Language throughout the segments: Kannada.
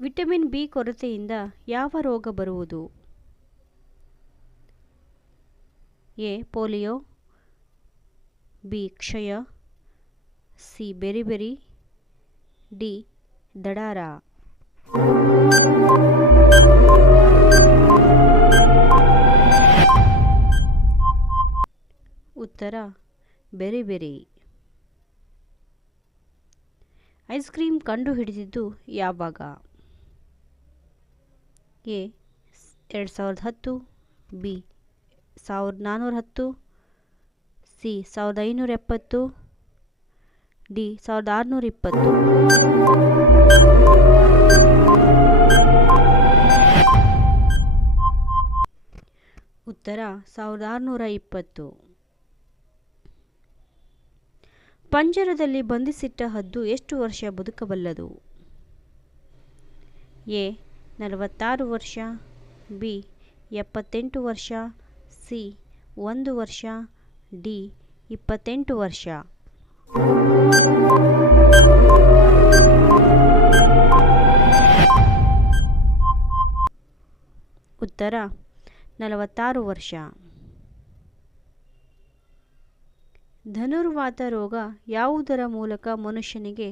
ವಿಟಮಿನ್ ಬಿ ಕೊರತೆಯಿಂದ ಯಾವ ರೋಗ ಬರುವುದು? ಎ ಪೋಲಿಯೋ, ಬಿ ಕ್ಷಯ, ಸಿ ಬೆರಿಬೆರಿ, ಡಿ ದಡಾರ. ಉತ್ತರ ಬೆರಿಬೆರಿ. ಐಸ್ ಕ್ರೀಮ್ ಕಂಡುಹಿಡಿದಿದ್ದು ಯಾವಾಗ? A 2010, B 1410, C 1570, D 1620. ಉತ್ತರ 1620. ಪಂಜರದಲ್ಲಿ ಬಂಧಿಸಿಟ್ಟ ಹದ್ದು ಎಷ್ಟು ವರ್ಷ ಬದುಕಬಲ್ಲದು? ಎ 46 ವರ್ಷ, ಬಿ 78 ವರ್ಷ, ಸಿ 1 ವರ್ಷ, ಡಿ 28 ವರ್ಷ. ಉತ್ತರ 46 ವರ್ಷ. ಧನುರ್ವಾತ ರೋಗ ಯಾವುದರ ಮೂಲಕ ಮನುಷ್ಯನಿಗೆ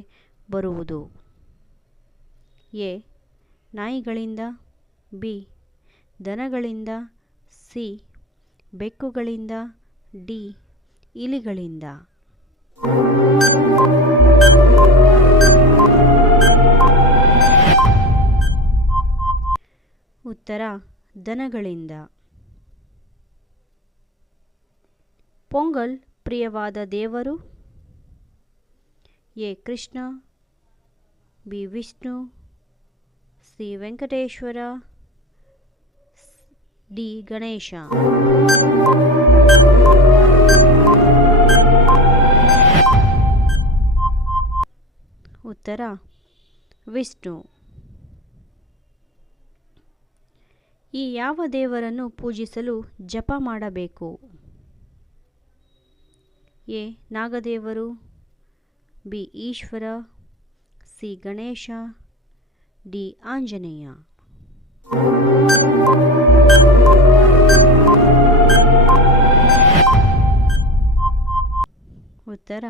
ಬರುವುದು? ಎ ನಾಯಿಗಳಿಂದ, ಬಿ ದನಗಳಿಂದ, ಸಿ ಬೆಕ್ಕುಗಳಿಂದ, ಡಿ ಇಲಿಗಳಿಂದ. ಉತ್ತರ ದನಗಳಿಂದ. ಪೊಂಗಲ್ ಪ್ರಿಯವಾದ ದೇವರು? A Krishna, B Vishnu, C Venkateshwara, D Ganesha. ಉತ್ತರ ವಿಷ್ಣು. ಈ ಯಾವ ದೇವರನ್ನು ಪೂಜಿಸಲು ಜಪ ಮಾಡಬೇಕು? A Nagadevaru, B Ishwara, C Ganesha, D Anjaneya. ಉತ್ತರ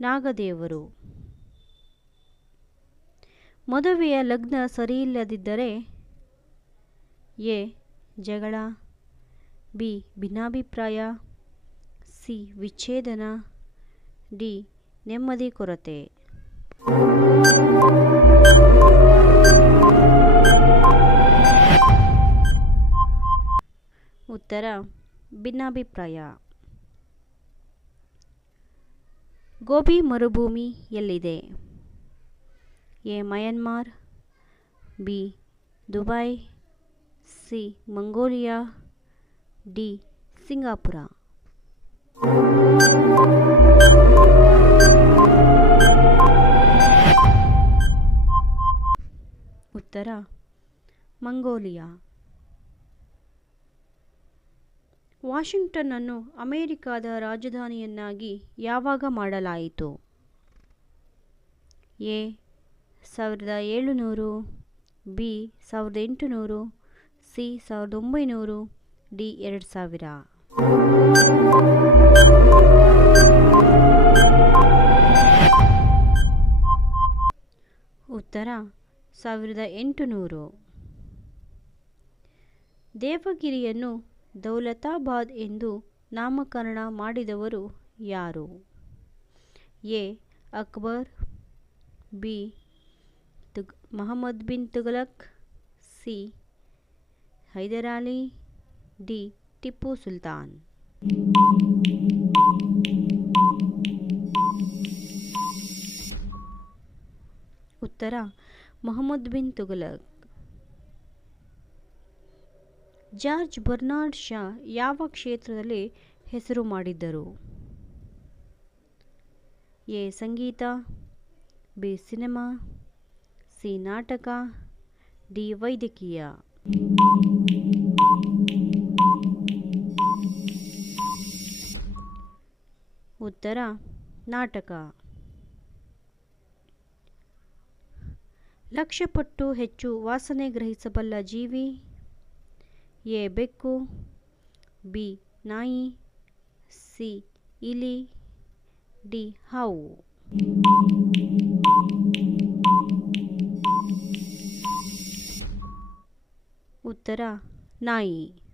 ನಾಗದೇವರು. ಮದುವೆಯ ಲಗ್ನ ಸರಿಯಿಲ್ಲದಿದ್ದರೆ ಎ ಜಗಳ, ಬಿ ಭಿನ್ನಾಭಿಪ್ರಾಯ, ಸಿ ವಿಚ್ಛೇದನ, ಡಿ ನೆಮ್ಮದಿ ಕೊರತೆ. ಉತ್ತರ ಭಿನ್ನಾಭಿಪ್ರಾಯ. ಗೋಬಿ ಮರುಭೂಮಿ ಎಲ್ಲಿದೆ? A Myanmar, B Dubai, C Mongolia, D ಸಿಂಗಾಪುರ. ಉತ್ತರ ಮಂಗೋಲಿಯಾ. ವಾಷಿಂಗ್ಟನ್ ಅನ್ನು ಅಮೆರಿಕದ ರಾಜಧಾನಿಯನ್ನಾಗಿ ಯಾವಾಗ ಮಾಡಲಾಯಿತು? A 1700, B 1800, C 1900, D 2000. ಉತ್ತರ 1800. ದೇವಗಿರಿಯನ್ನು ದೌಲತಾಬಾದ್ ಎಂದು ನಾಮಕರಣ ಮಾಡಿದವರು ಯಾರು? A Akbar, B Mohammed bin Tughlaq, C Hyder Ali, D Tipu Sultan. ಉತ್ತರ Mohammed bin Tughlaq. George Bernard Shaw ಯಾವ ಕ್ಷೇತ್ರದಲ್ಲಿ ಹೆಸರು ಮಾಡಿದ್ದರು? ಎ ಸಂಗೀತ, ಬಿ ಸಿನಿಮಾ, ಸಿ ನಾಟಕ, ಡಿ ವೈದ್ಯಕೀಯ. ಉತ್ತರ ನಾಟಕ. ಲಕ್ಷ ಪಟ್ಟು ಹೆಚ್ಚು ವಾಸನೆ ಗ್ರಹಿಸಬಲ್ಲ ಜೀವಿ. ಎ ಬೆಕ್ಕು, ಬಿ ನಾಯಿ, ಸಿ ಇಲಿ, ಡಿ ಹಾವು. ಉತ್ತರ ನಾಯಿ.